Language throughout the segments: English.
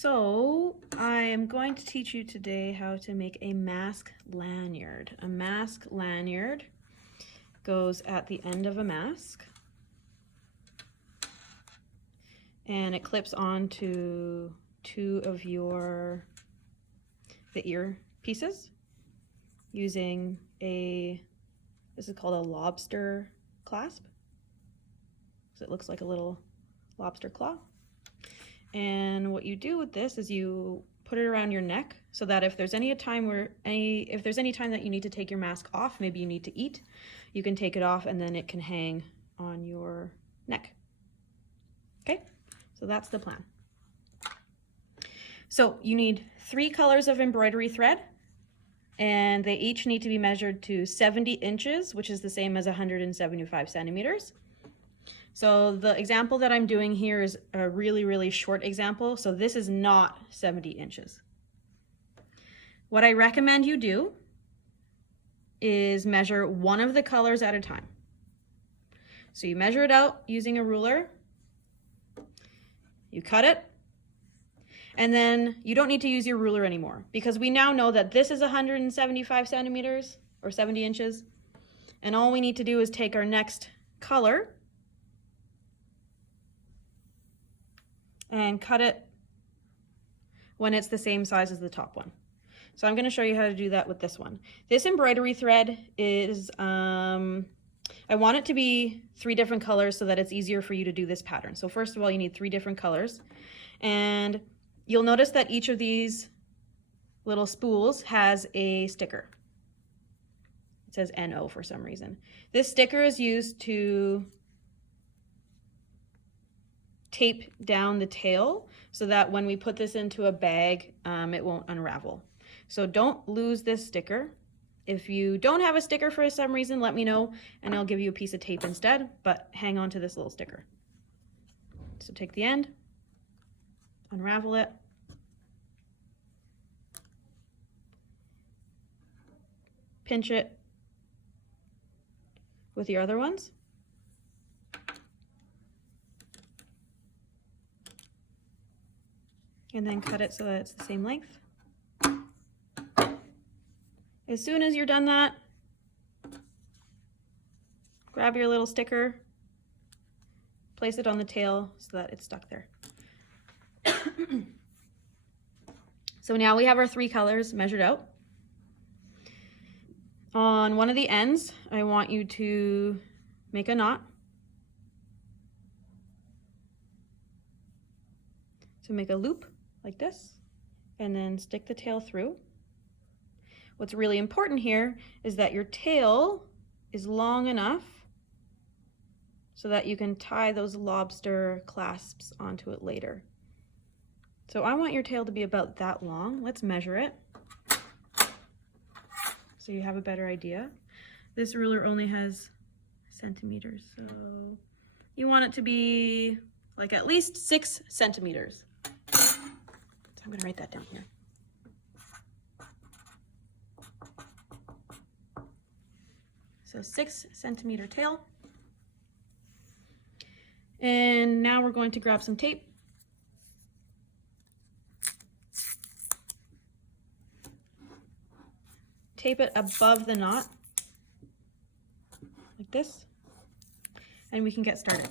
So I am going to teach you today how to make a mask lanyard. A mask lanyard goes at the end of a mask and it clips onto two of the ear pieces using this is called a lobster clasp. So it looks like a little lobster claw. And what you do with this is you put it around your neck so that if there's any time that you need to take your mask off, maybe you need to eat, you can take it off and then it can hang on your neck. Okay, so that's the plan. So you need 3 colors of embroidery thread, and they each need to be measured to 70 inches, which is the same as 175 centimeters. So the example that I'm doing here is a really, really short example. So this is not 70 inches. What I recommend you do is measure one of the colors at a time. So you measure it out using a ruler, you cut it, and then you don't need to use your ruler anymore because we now know that this is 175 centimeters or 70 inches. And all we need to do is take our next color and cut it when it's the same size as the top one. So I'm going to show you how to do that with this one. This embroidery thread is, I want it to be 3 different colors so that it's easier for you to do this pattern. So first of all, you need 3 different colors. And you'll notice that each of these little spools has a sticker. It says NO for some reason. This sticker is used to tape down the tail so that when we put this into a bag, it won't unravel. So don't lose this sticker. If you don't have a sticker for some reason, let me know and I'll give you a piece of tape instead, but hang on to this little sticker. So take the end, unravel it, pinch it with your other ones, and then cut it so that it's the same length. As soon as you're done that, grab your little sticker, place it on the tail so that it's stuck there. So now we have our 3 colors measured out. On one of the ends, I want you to make a knot. So make a loop like this, and then stick the tail through. What's really important here is that your tail is long enough so that you can tie those lobster clasps onto it later. So I want your tail to be about that long. Let's measure it so you have a better idea. This ruler only has centimeters, so you want it to be like at least 6 centimeters. So I'm going to write that down here. So 6 centimeter tail. And now we're going to grab some tape. Tape it above the knot, like this, and we can get started.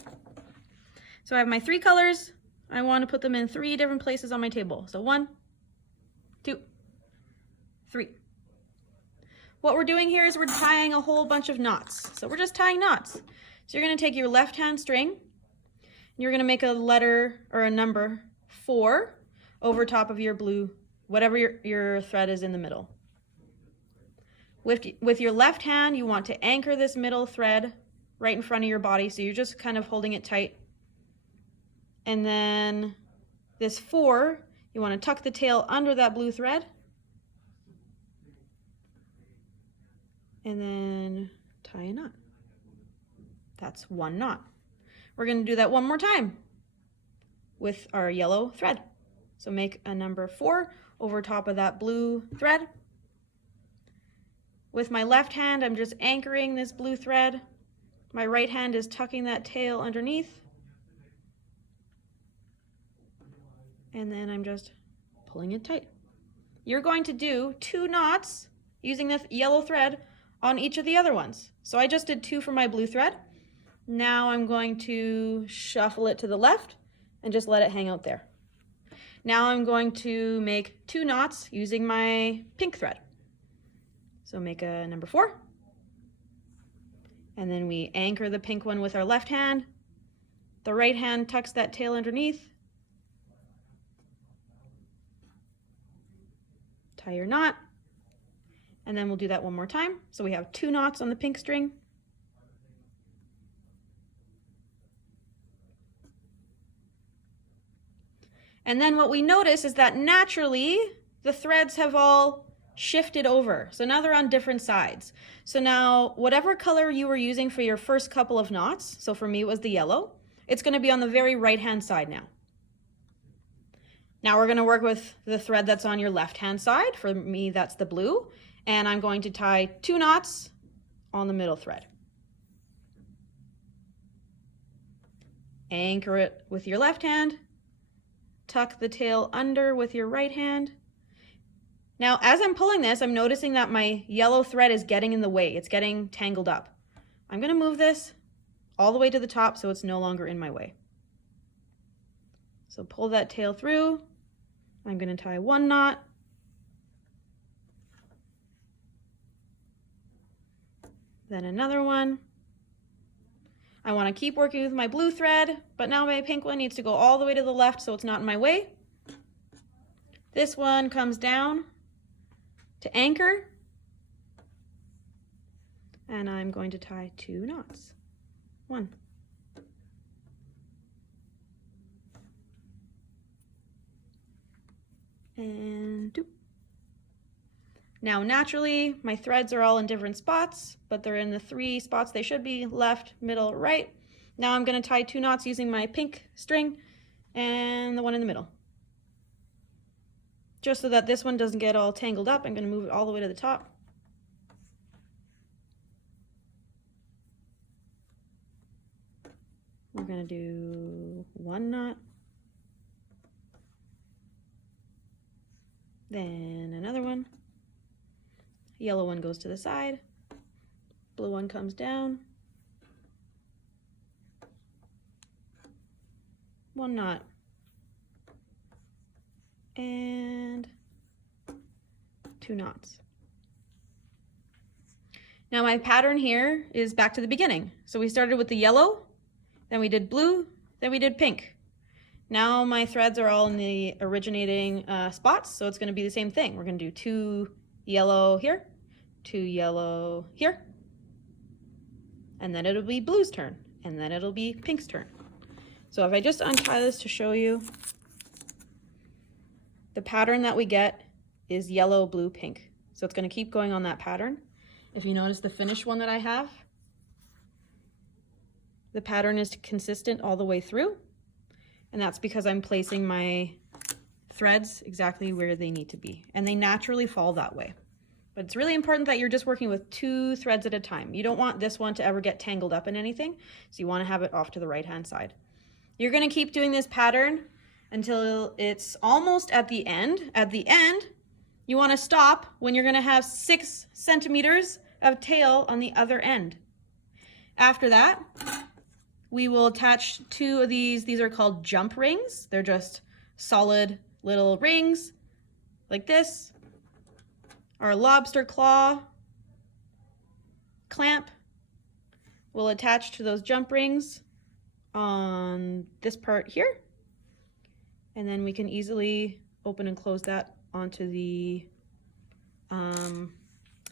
So I have my 3 colors. I want to put them in 3 different places on my table. So 1, 2, 3. What we're doing here is we're tying a whole bunch of knots. So we're just tying knots. So you're going to take your left hand string, and you're going to make a letter or a number 4 over top of your blue, whatever your thread is in the middle. With your left hand, you want to anchor this middle thread right in front of your body. So you're just kind of holding it tight. And then this 4, you want to tuck the tail under that blue thread. And then tie a knot. That's 1 knot. We're going to do that one more time with our yellow thread. So make a number 4 over top of that blue thread. With my left hand, I'm just anchoring this blue thread. My right hand is tucking that tail underneath. And then I'm just pulling it tight. You're going to do 2 knots using the yellow thread on each of the other ones. So I just did 2 for my blue thread. Now I'm going to shuffle it to the left and just let it hang out there. Now I'm going to make 2 knots using my pink thread. So make a number 4. And then we anchor the pink one with our left hand. The right hand tucks that tail underneath. Tie your knot. And then we'll do that one more time. So we have 2 knots on the pink string. And then what we notice is that naturally the threads have all shifted over. So now they're on different sides. So now whatever color you were using for your first couple of knots, so for me it was the yellow, it's going to be on the very right hand side now. Now we're going to work with the thread that's on your left hand side. For me that's the blue. And I'm going to tie 2 knots on the middle thread. Anchor it with your left hand. Tuck the tail under with your right hand. Now, as I'm pulling this, I'm noticing that my yellow thread is getting in the way. It's getting tangled up. I'm going to move this all the way to the top so it's no longer in my way. So pull that tail through. I'm going to tie 1 knot. Then another one. I want to keep working with my blue thread, but now my pink one needs to go all the way to the left so it's not in my way. This one comes down to anchor, and I'm going to tie 2 knots. 1. And 2. Now naturally my threads are all in different spots, but they're in the 3 spots they should be: left, middle, right. Now I'm going to tie 2 knots using my pink string and the one in the middle. Just so that this one doesn't get all tangled up, I'm going to move it all the way to the top. We're going to do 1 knot. Then another one. Yellow one goes to the side. Blue one comes down. 1 knot. And 2 knots. Now my pattern here is back to the beginning. So we started with the yellow, then we did blue, then we did pink. Now my threads are all in the originating spots, so it's going to be the same thing. We're going to do 2 yellow here, 2 yellow here, and then it'll be blue's turn, and then it'll be pink's turn. So if I just untie this to show you, the pattern that we get is yellow, blue, pink. So it's going to keep going on that pattern. If you notice the finished one that I have, the pattern is consistent all the way through, and that's because I'm placing my threads exactly where they need to be, and they naturally fall that way. But it's really important that you're just working with 2 threads at a time. You don't want this one to ever get tangled up in anything, so you want to have it off to the right hand side. You're going to keep doing this pattern until it's almost at the end. At the end, you want to stop when you're going to have 6 centimeters of tail on the other end. After that, we will attach 2 of these. These are called jump rings. They're just solid little rings like this. Our lobster claw clamp will attach to those jump rings on this part here. And then we can easily open and close that onto the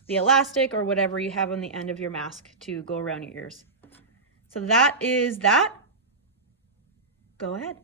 elastic or whatever you have on the end of your mask to go around your ears. So that is that. Go ahead.